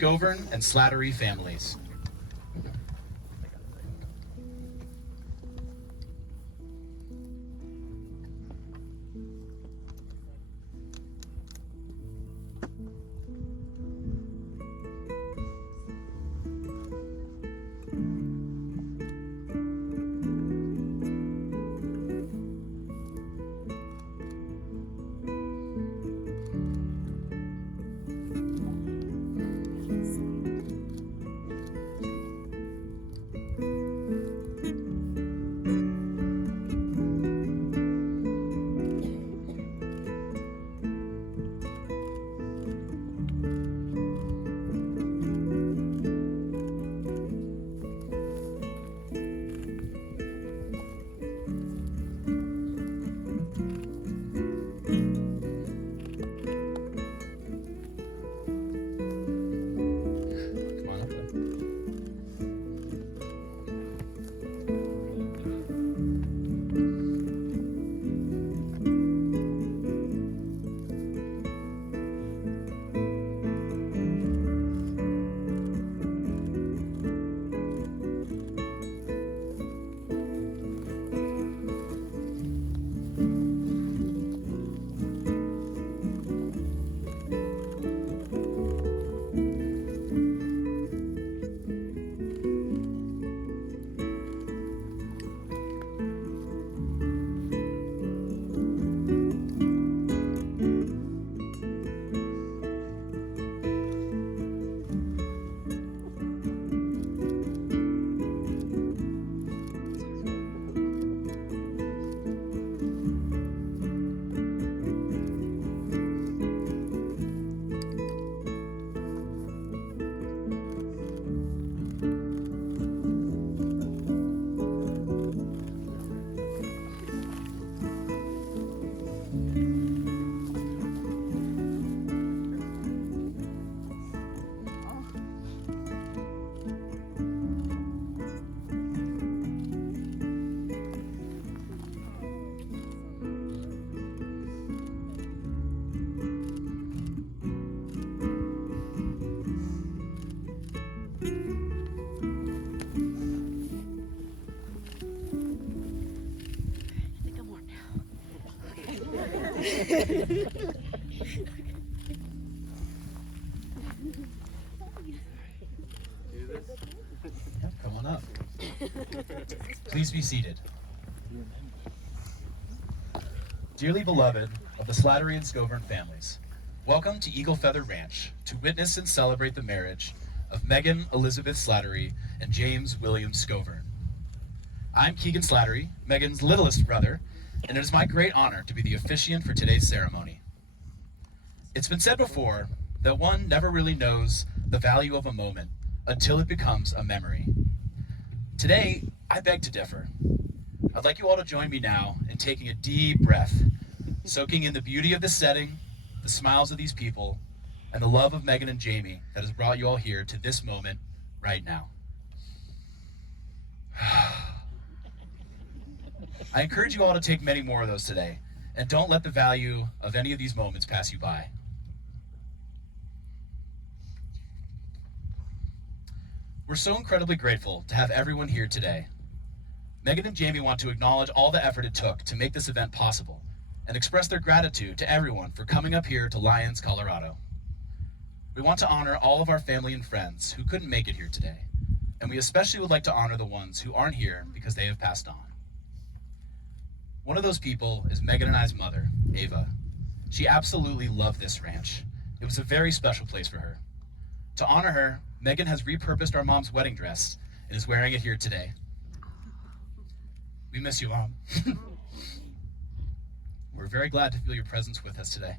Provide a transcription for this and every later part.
Govern and Slattery families. Come on up, bud. I think I'm warm now. Yep, come on up. Please be seated. Dearly beloved of the Slattery and Scovern families, welcome to Eagle Feather Ranch to witness and celebrate the marriage of Megan Elizabeth Slattery and James William Scovern. I'm Keegan Slattery, Megan's littlest brother, and it is my great honor to be the officiant for today's ceremony. It's been said before that one never really knows the value of a moment until it becomes a memory. Today, I beg to differ. I'd like you all to join me now in taking a deep breath, soaking in the beauty of this setting, the smiles of these people, and the love of Megan and Jamie that has brought you all here to this moment right now. I encourage you all to take many more of those today, and don't let the value of any of these moments pass you by. We're so incredibly grateful to have everyone here today. Megan and Jamie want to acknowledge all the effort it took to make this event possible and express their gratitude to everyone for coming up here to Lyons, Colorado. We want to honor all of our family and friends who couldn't make it here today, and we especially would like to honor the ones who aren't here because they have passed on. One of those people is Megan and I's mother, Ava. She absolutely loved this ranch. It was a very special place for her. To honor her, Megan has repurposed our mom's wedding dress and is wearing it here today. We miss you, Mom. We're very glad to feel your presence with us today.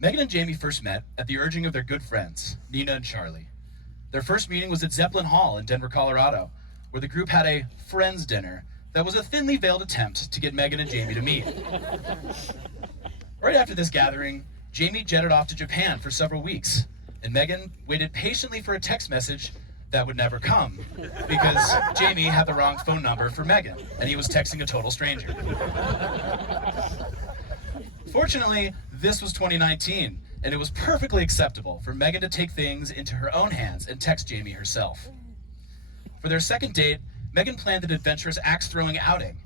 Megan and Jamie first met at the urging of their good friends, Nina and Charlie. Their first meeting was at Zeppelin Hall in Denver, Colorado, where the group had a friends dinner that was a thinly veiled attempt to get Megan and Jamie to meet. Right after this gathering, Jamie jetted off to Japan for several weeks, and Megan waited patiently for a text message that would never come because Jamie had the wrong phone number for Megan, and he was texting a total stranger. Fortunately, this was 2019, and it was perfectly acceptable for Megan to take things into her own hands and text Jamie herself. For their second date, Megan planned an adventurous axe-throwing outing.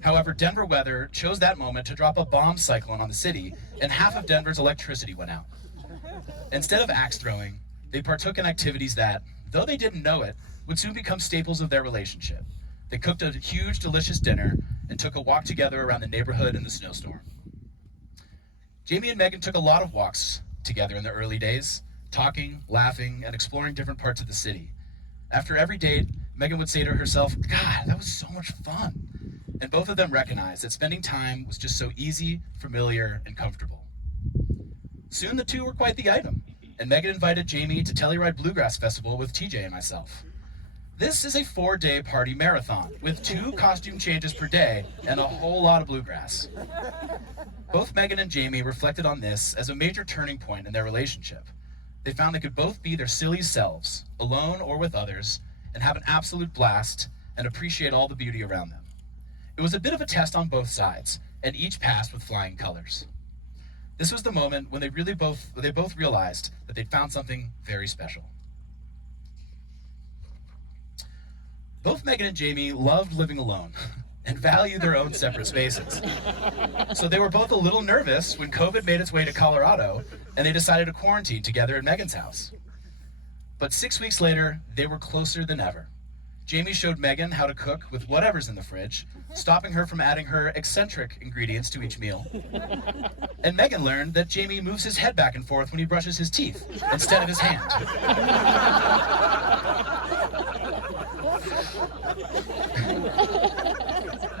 However, Denver weather chose that moment to drop a bomb cyclone on the city, and half of Denver's electricity went out. Instead of axe-throwing, they partook in activities that, though they didn't know it, would soon become staples of their relationship. They cooked a huge, delicious dinner and took a walk together around the neighborhood in the snowstorm. Jamie and Megan took a lot of walks together in the early days, talking, laughing, and exploring different parts of the city. After every date, Megan would say to herself, "God, that was so much fun." And both of them recognized that spending time was just so easy, familiar, and comfortable. Soon the two were quite the item, and Megan invited Jamie to Telluride Bluegrass Festival with TJ and myself. This is a 4-day party marathon with 2 costume changes per day and a whole lot of bluegrass. Both Megan and Jamie reflected on this as a major turning point in their relationship. They found they could both be their silly selves, alone or with others, and have an absolute blast and appreciate all the beauty around them. It was a bit of a test on both sides, and each passed with flying colors. This was the moment when they both realized that they'd found something very special. Both Megan and Jamie loved living alone and valued their own separate spaces. So they were both a little nervous when COVID made its way to Colorado and they decided to quarantine together at Megan's house. But 6 weeks later, they were closer than ever. Jamie showed Megan how to cook with whatever's in the fridge, stopping her from adding her eccentric ingredients to each meal. And Megan learned that Jamie moves his head back and forth when he brushes his teeth, instead of his hand.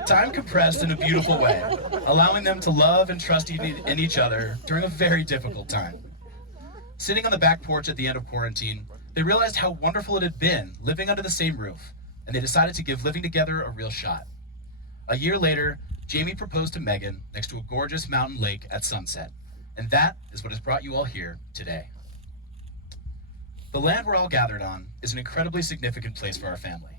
Time compressed in a beautiful way, allowing them to love and trust in each other during a very difficult time. Sitting on the back porch at the end of quarantine, they realized how wonderful it had been living under the same roof, and they decided to give living together a real shot. A year later, Jamie proposed to Megan next to a gorgeous mountain lake at sunset, and that is what has brought you all here today. The land we're all gathered on is an incredibly significant place for our family.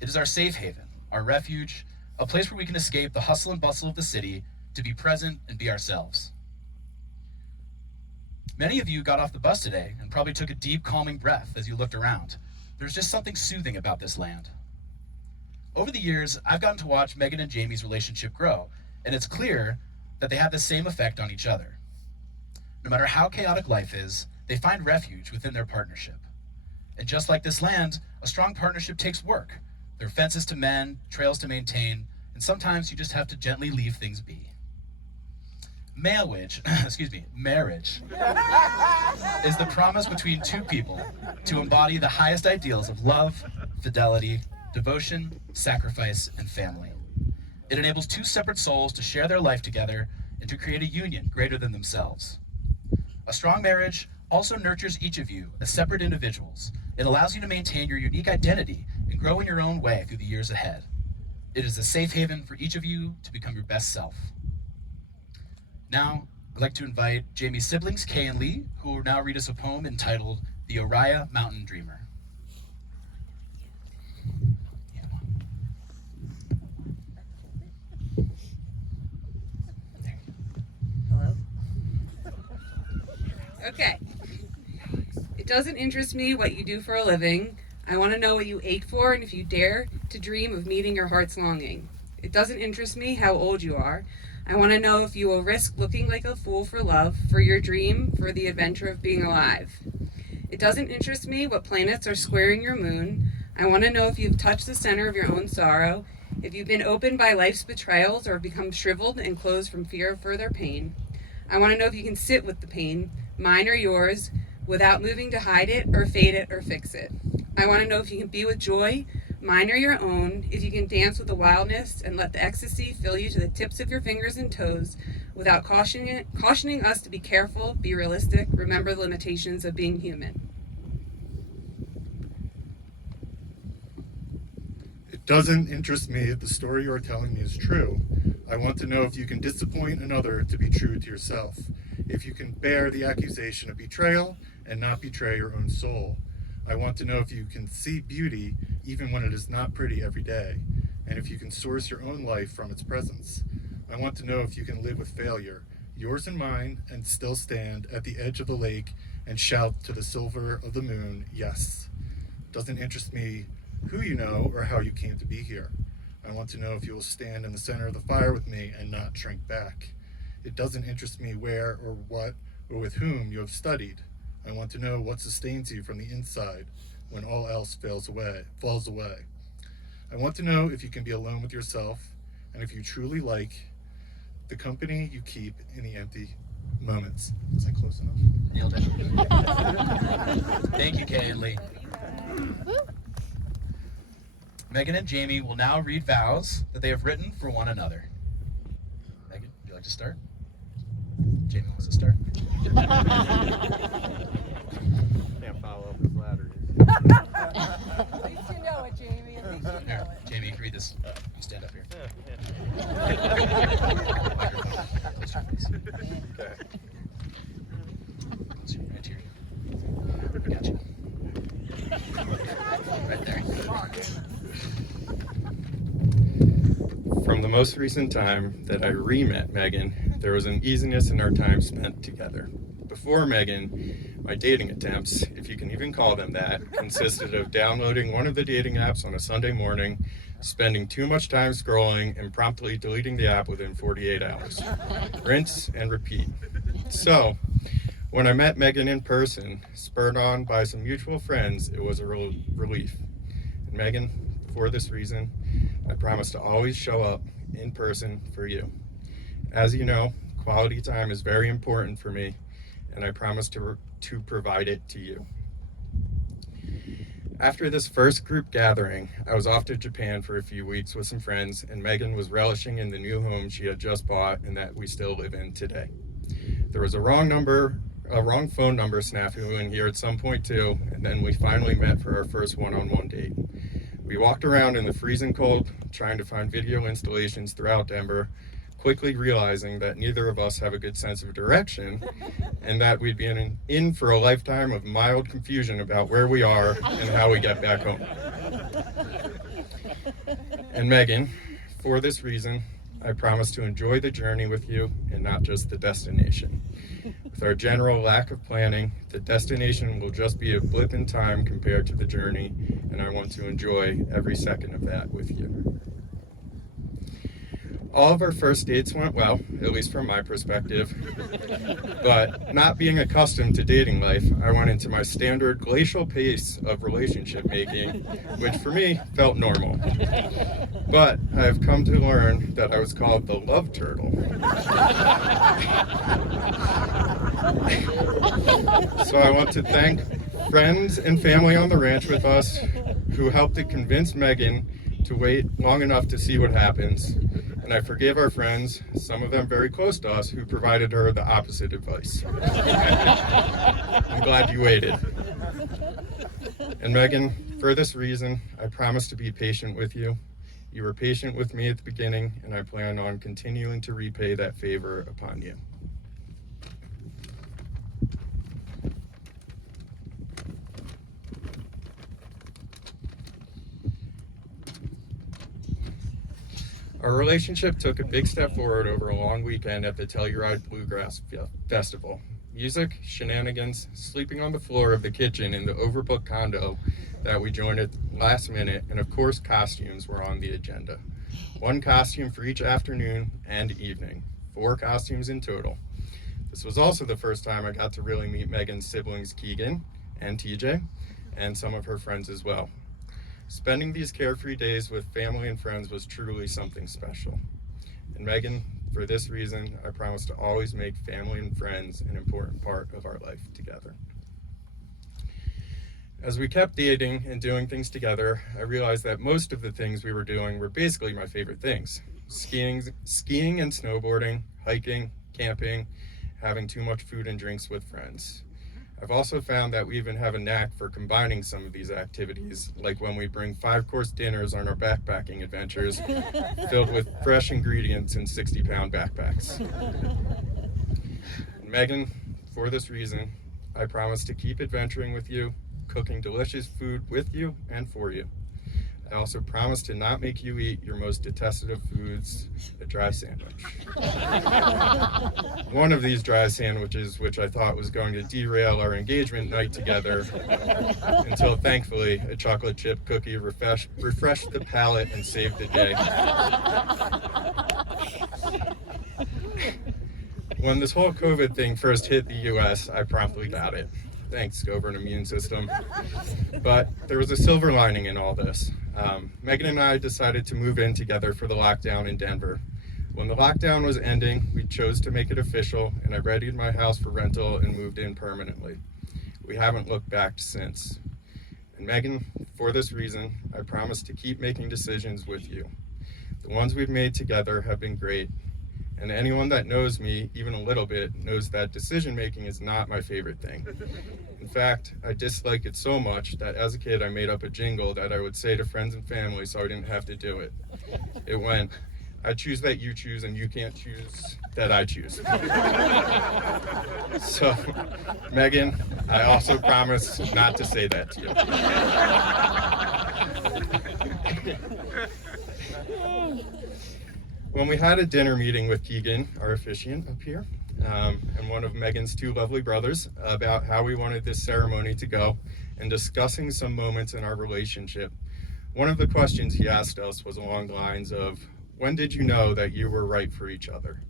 It is our safe haven, our refuge, a place where we can escape the hustle and bustle of the city to be present and be ourselves. Many of you got off the bus today and probably took a deep, calming breath as you looked around. There's just something soothing about this land. Over the years, I've gotten to watch Megan and Jamie's relationship grow, and it's clear that they have the same effect on each other. No matter how chaotic life is, they find refuge within their partnership. And just like this land, a strong partnership takes work. There are fences to mend, trails to maintain, and sometimes you just have to gently leave things be. Marriage is the promise between two people to embody the highest ideals of love, fidelity, devotion, sacrifice, and family. It enables two separate souls to share their life together and to create a union greater than themselves. A strong marriage also nurtures each of you as separate individuals. It allows you to maintain your unique identity and grow in your own way through the years ahead. It is a safe haven for each of you to become your best self. Now, I'd like to invite Jamie's siblings, Kay and Lee, who will now read us a poem entitled The Oriah Mountain Dreamer. Hello? Okay. It doesn't interest me what you do for a living. I want to know what you ate for and if you dare to dream of meeting your heart's longing. It doesn't interest me how old you are. I want to know if you will risk looking like a fool for love, for your dream, for the adventure of being alive. It doesn't interest me what planets are squaring your moon. I want to know if you've touched the center of your own sorrow, if you've been opened by life's betrayals or become shriveled and closed from fear of further pain. I want to know if you can sit with the pain, mine or yours, without moving to hide it or fade it or fix it. I want to know if you can be with joy, mine or your own, if you can dance with the wildness and let the ecstasy fill you to the tips of your fingers and toes without cautioning us to be careful, be realistic, remember the limitations of being human. It doesn't interest me if the story you are telling me is true. I want to know if you can disappoint another to be true to yourself, if you can bear the accusation of betrayal and not betray your own soul. I want to know if you can see beauty even when it is not pretty every day, and if you can source your own life from its presence. I want to know if you can live with failure, yours and mine, and still stand at the edge of the lake and shout to the silver of the moon, yes. Doesn't interest me who you know or how you came to be here. I want to know if you will stand in the center of the fire with me and not shrink back. It doesn't interest me where or what or with whom you have studied. I want to know what sustains you from the inside when all else falls away. I want to know if you can be alone with yourself and if you truly like the company you keep in the empty moments. Is that close enough? Nailed it. Thank you, Kay and Lee. Megan and Jamie will now read vows that they have written for one another. Megan, would you like to start? Jamie wants to start. Can't follow up with flattery. At least you know it, Jamie. At least you know Here, it. Jamie, you can read this. You stand up here. Close your face. Okay. Close your right here. I got you. Right there. From the most recent time that I re-met Megan, there was an easiness in our time spent together. Before Megan, my dating attempts, if you can even call them that, consisted of downloading one of the dating apps on a Sunday morning, spending too much time scrolling, and promptly deleting the app within 48 hours. Rinse and repeat. So, when I met Megan in person, spurred on by some mutual friends, it was a relief. And Megan, for this reason, I promise to always show up in person for you. As you know, quality time is very important for me, and I promise to provide it to you. After this first group gathering, I was off to Japan for a few weeks with some friends, and Megan was relishing in the new home she had just bought and that we still live in today. There was a wrong phone number snafu in here at some point too, and then we finally met for our first one-on-one date. We walked around in the freezing cold, trying to find video installations throughout Denver, quickly realizing that neither of us have a good sense of direction, and that we'd be in for a lifetime of mild confusion about where we are and how we get back home. And Megan, for this reason, I promise to enjoy the journey with you and not just the destination. With our general lack of planning, the destination will just be a blip in time compared to the journey, and I want to enjoy every second of that with you. All of our first dates went well, at least from my perspective, but not being accustomed to dating life, I went into my standard glacial pace of relationship making, which for me felt normal. But I have come to learn that I was called the love turtle. So I want to thank friends and family on the ranch with us who helped to convince Megan to wait long enough to see what happens. And I forgive our friends, some of them very close to us, who provided her the opposite advice. I'm glad you waited. And Megan, for this reason, I promise to be patient with you. You were patient with me at the beginning, and I plan on continuing to repay that favor upon you. Our relationship took a big step forward over a long weekend at the Telluride Bluegrass Festival. Music, shenanigans, sleeping on the floor of the kitchen in the overbooked condo that we joined at last minute, and of course costumes were on the agenda. One costume for each afternoon and evening. 4 costumes in total. This was also the first time I got to really meet Megan's siblings Keegan and TJ, and some of her friends as well. Spending these carefree days with family and friends was truly something special. And Megan, for this reason, I promise to always make family and friends an important part of our life together. As we kept dating and doing things together, I realized that most of the things we were doing were basically my favorite things. Skiing and snowboarding, hiking, camping, having too much food and drinks with friends. I've also found that we even have a knack for combining some of these activities, like when we bring 5-course dinners on our backpacking adventures, filled with fresh ingredients in 60-pound backpacks. And Megan, for this reason, I promise to keep adventuring with you, cooking delicious food with you and for you. I also promise to not make you eat your most detested of foods, a dry sandwich. One of these dry sandwiches, which I thought was going to derail our engagement night together, until thankfully a chocolate chip cookie refreshed the palate and saved the day. When this whole COVID thing first hit the US, I promptly got it. Thanks, Government Immune System. But there was a silver lining in all this. Megan and I decided to move in together for the lockdown in Denver. When the lockdown was ending, we chose to make it official, and I readied my house for rental and moved in permanently. We haven't looked back since. And Megan, for this reason, I promise to keep making decisions with you. The ones we've made together have been great, and anyone that knows me even a little bit knows that decision making is not my favorite thing. In fact, I dislike it so much that as a kid I made up a jingle that I would say to friends and family so I didn't have to do it. It went, I choose that you choose and you can't choose that I choose. So, Megan, I also promise not to say that to you. When we had a dinner meeting with Keegan, our officiant up here, and one of Megan's two lovely brothers about how we wanted this ceremony to go and discussing some moments in our relationship, one of the questions he asked us was along the lines of, when did you know that you were right for each other?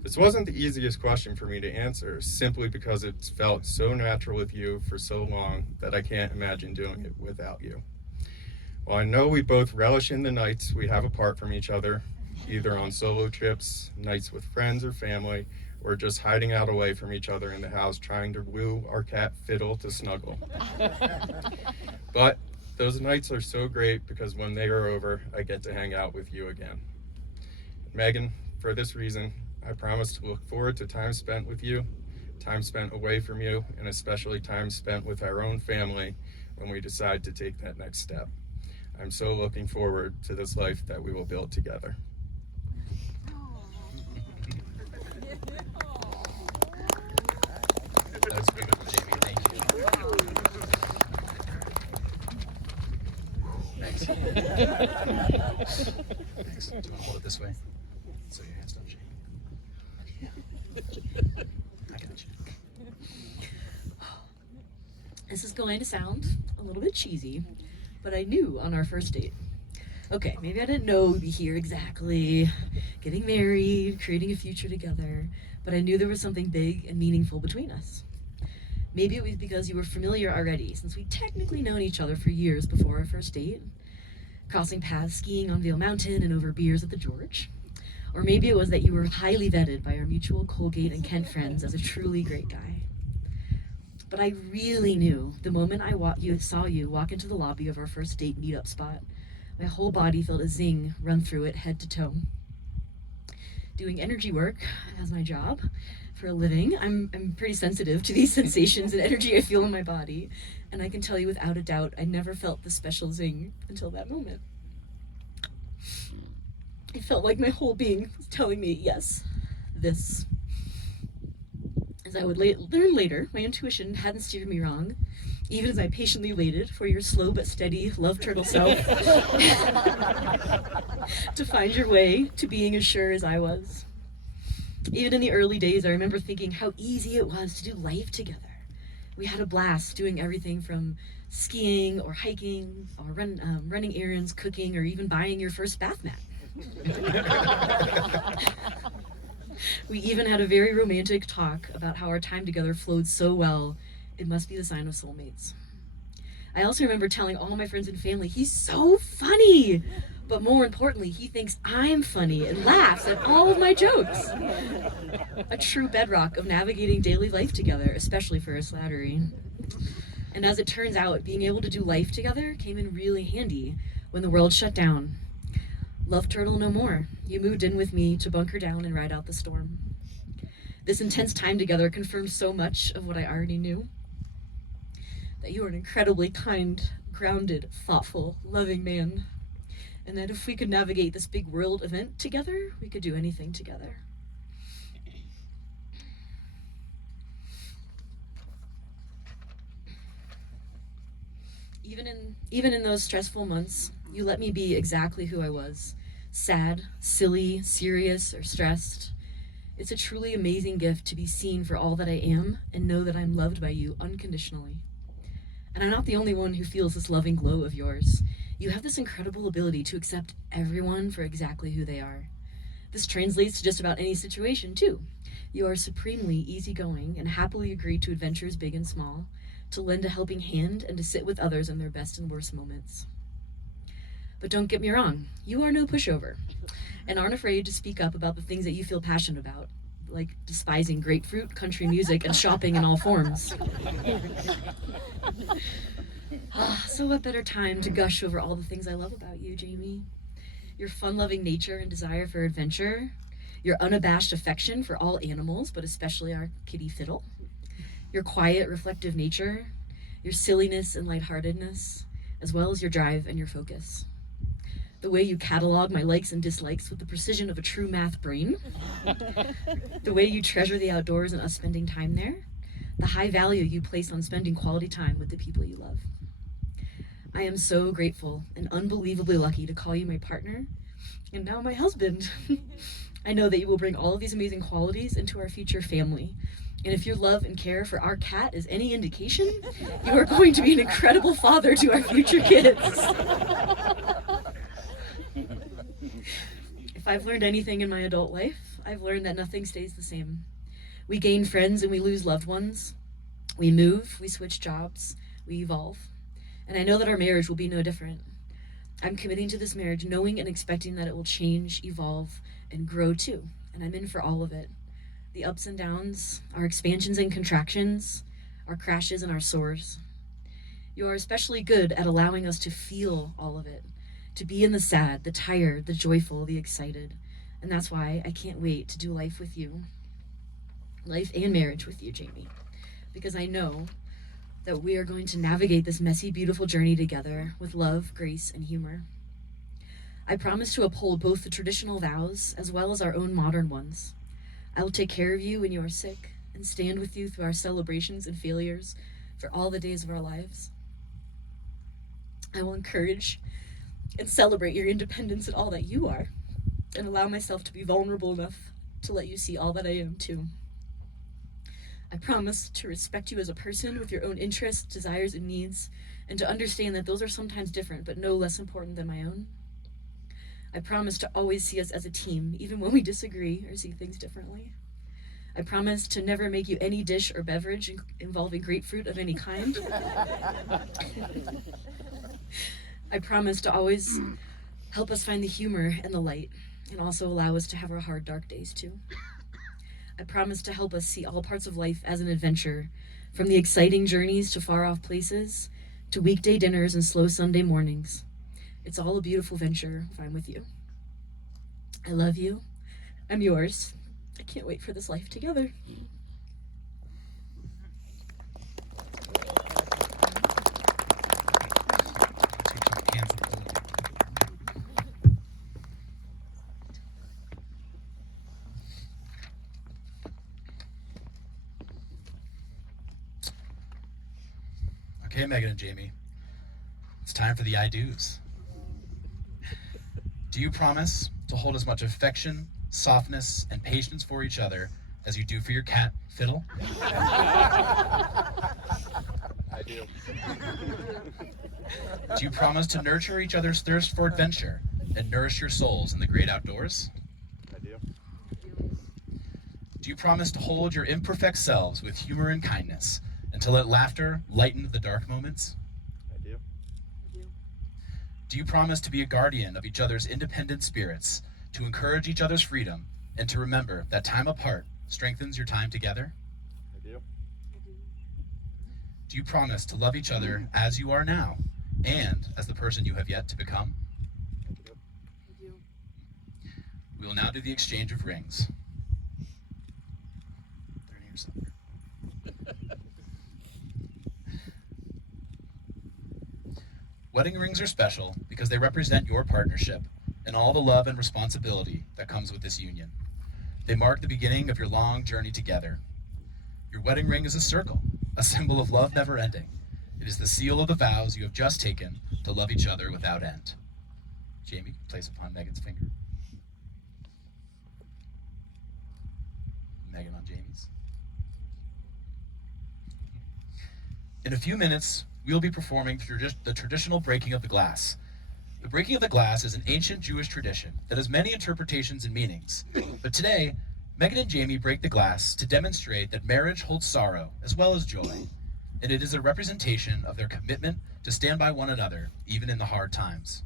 This wasn't the easiest question for me to answer, simply because it's felt so natural with you for so long that I can't imagine doing it without you. While I know we both relish in the nights we have apart from each other, either on solo trips, nights with friends or family, or just hiding out away from each other in the house trying to woo our cat Fiddle to snuggle. But those nights are so great because when they are over, I get to hang out with you again. Megan, for this reason, I promise to look forward to time spent with you, time spent away from you, and especially time spent with our own family when we decide to take that next step. I'm so looking forward to this life that we will build together. That was beautiful, Jamie. Thank you. Thanks. Thanks. Do you want to hold it this way so your hands don't shake? I got you. This is going to sound a little bit cheesy, but I knew on our first date. Okay, maybe I didn't know we'd be here exactly, getting married, creating a future together, but I knew there was something big and meaningful between us. Maybe it was because you were familiar already, since we'd technically known each other for years before our first date, crossing paths skiing on Veal Mountain and over beers at the George. Or maybe it was that you were highly vetted by our mutual Colgate and Kent friends as a truly great guy. But I really knew the moment I saw you walk into the lobby of our first date meetup spot. My whole body felt a zing run through it head to toe. Doing energy work as my job for a living, I'm pretty sensitive to these sensations and energy I feel in my body. And I can tell you without a doubt, I never felt the special zing until that moment. It felt like my whole being was telling me, yes, this. As I would learn later, my intuition hadn't steered me wrong, even as I patiently waited for your slow but steady love turtle self to find your way to being as sure as I was. Even in the early days, I remember thinking how easy it was to do life together. We had a blast doing everything from skiing or hiking or running errands, cooking, or even buying your first bath mat. We even had a very romantic talk about how our time together flowed so well, it must be the sign of soulmates. I also remember telling all my friends and family, he's so funny! But more importantly, he thinks I'm funny and laughs at all of my jokes. A true bedrock of navigating daily life together, especially for a slattery. And as it turns out, being able to do life together came in really handy when the world shut down. Love turtle no more. You moved in with me to bunker down and ride out the storm. This intense time together confirmed so much of what I already knew. That you are an incredibly kind, grounded, thoughtful, loving man. And that if we could navigate this big world event together, we could do anything together. Even in those stressful months, You let me be exactly who I was, sad, silly, serious, or stressed. It's a truly amazing gift to be seen for all that I am and know that I'm loved by you unconditionally. And I'm not the only one who feels this loving glow of yours. You have this incredible ability to accept everyone for exactly who they are. This translates to just about any situation, too. You are supremely easygoing and happily agree to adventures big and small, to lend a helping hand and to sit with others in their best and worst moments. But don't get me wrong, you are no pushover, and aren't afraid to speak up about the things that you feel passionate about, like despising grapefruit, country music, and shopping in all forms. So what better time to gush over all the things I love about you, Jamie? Your fun-loving nature and desire for adventure, your unabashed affection for all animals, but especially our kitty Fiddle, your quiet, reflective nature, your silliness and lightheartedness, as well as your drive and your focus. The way you catalog my likes and dislikes with the precision of a true math brain, the way you treasure the outdoors and us spending time there, the high value you place on spending quality time with the people you love. I am so grateful and unbelievably lucky to call you my partner and now my husband. I know that you will bring all of these amazing qualities into our future family. And if your love and care for our cat is any indication, you are going to be an incredible father to our future kids. If I've learned anything in my adult life, I've learned that nothing stays the same. We gain friends and we lose loved ones. We move, we switch jobs, we evolve. And I know that our marriage will be no different. I'm committing to this marriage knowing and expecting that it will change, evolve, and grow too. And I'm in for all of it. The ups and downs, our expansions and contractions, our crashes and our soars. You are especially good at allowing us to feel all of it, to be in the sad, the tired, the joyful, the excited. And that's why I can't wait to do life with you. Life and marriage with you, Jamie. Because I know that we are going to navigate this messy, beautiful journey together with love, grace, and humor. I promise to uphold both the traditional vows as well as our own modern ones. I will take care of you when you are sick and stand with you through our celebrations and failures for all the days of our lives. I will encourage and celebrate your independence and all that you are, and allow myself to be vulnerable enough to let you see all that I am too. I promise to respect you as a person with your own interests, desires, and needs, and to understand that those are sometimes different, but no less important than my own. I promise to always see us as a team, even when we disagree or see things differently. I promise to never make you any dish or beverage involving grapefruit of any kind. I promise to always help us find the humor and the light, and also allow us to have our hard, dark days too. I promise to help us see all parts of life as an adventure, from the exciting journeys to far-off places, to weekday dinners and slow Sunday mornings. It's all a beautiful venture if I'm with you. I love you. I'm yours. I can't wait for this life together. Okay, Megan and Jamie, it's time for the I do's. Do you promise to hold as much affection, softness, and patience for each other as you do for your cat, Fiddle? I do. Do you promise to nurture each other's thirst for adventure and nourish your souls in the great outdoors? I do. Do you promise to hold your imperfect selves with humor and kindness and to let laughter lighten the dark moments? I do. Do you promise to be a guardian of each other's independent spirits, to encourage each other's freedom, and to remember that time apart strengthens your time together? I do. Do you promise to love each other as you are now and as the person you have yet to become? I do. We will now do the exchange of rings. They're in here somewhere. Wedding rings are special because they represent your partnership and all the love and responsibility that comes with this union. They mark the beginning of your long journey together. Your wedding ring is a circle, a symbol of love never ending. It is the seal of the vows you have just taken to love each other without end. Jamie, place upon Megan's finger. Megan on Jamie's. In a few minutes, we'll be performing the traditional breaking of the glass. The breaking of the glass is an ancient Jewish tradition that has many interpretations and meanings. But today, Megan and Jamie break the glass to demonstrate that marriage holds sorrow as well as joy, and it is a representation of their commitment to stand by one another, even in the hard times.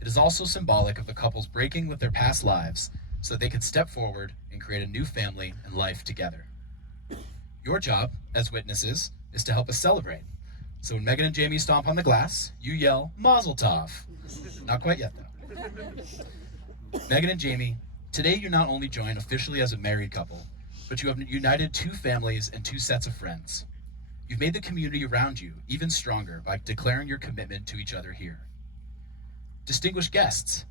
It is also symbolic of the couples breaking with their past lives so that they can step forward and create a new family and life together. Your job, as witnesses, is to help us celebrate. So when Megan and Jamie stomp on the glass, you yell, Mazel Tov. Not quite yet, though. Megan and Jamie, today you not only join officially as a married couple, but you have united two families and two sets of friends. You've made the community around you even stronger by declaring your commitment to each other here. Distinguished guests,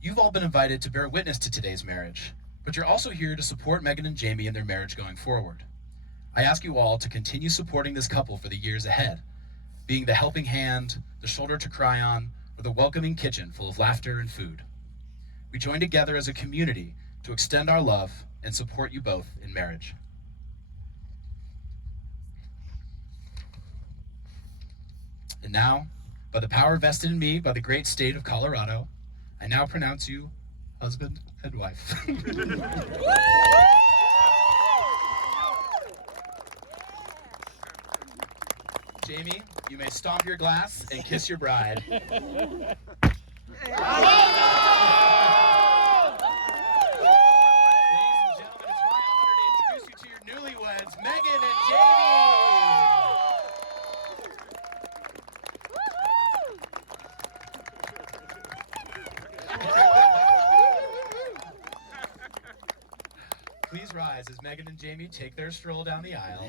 you've all been invited to bear witness to today's marriage, but you're also here to support Megan and Jamie in their marriage going forward. I ask you all to continue supporting this couple for the years ahead, being the helping hand, the shoulder to cry on, or the welcoming kitchen full of laughter and food. We join together as a community to extend our love and support you both in marriage. And now, by the power vested in me by the great state of Colorado, I now pronounce you husband and wife. Jamie, you may stomp your glass and kiss your bride. Ladies and gentlemen, it's my honor to introduce you to your newlyweds, Megan and Jamie. Please rise as Megan and Jamie take their stroll down the aisle.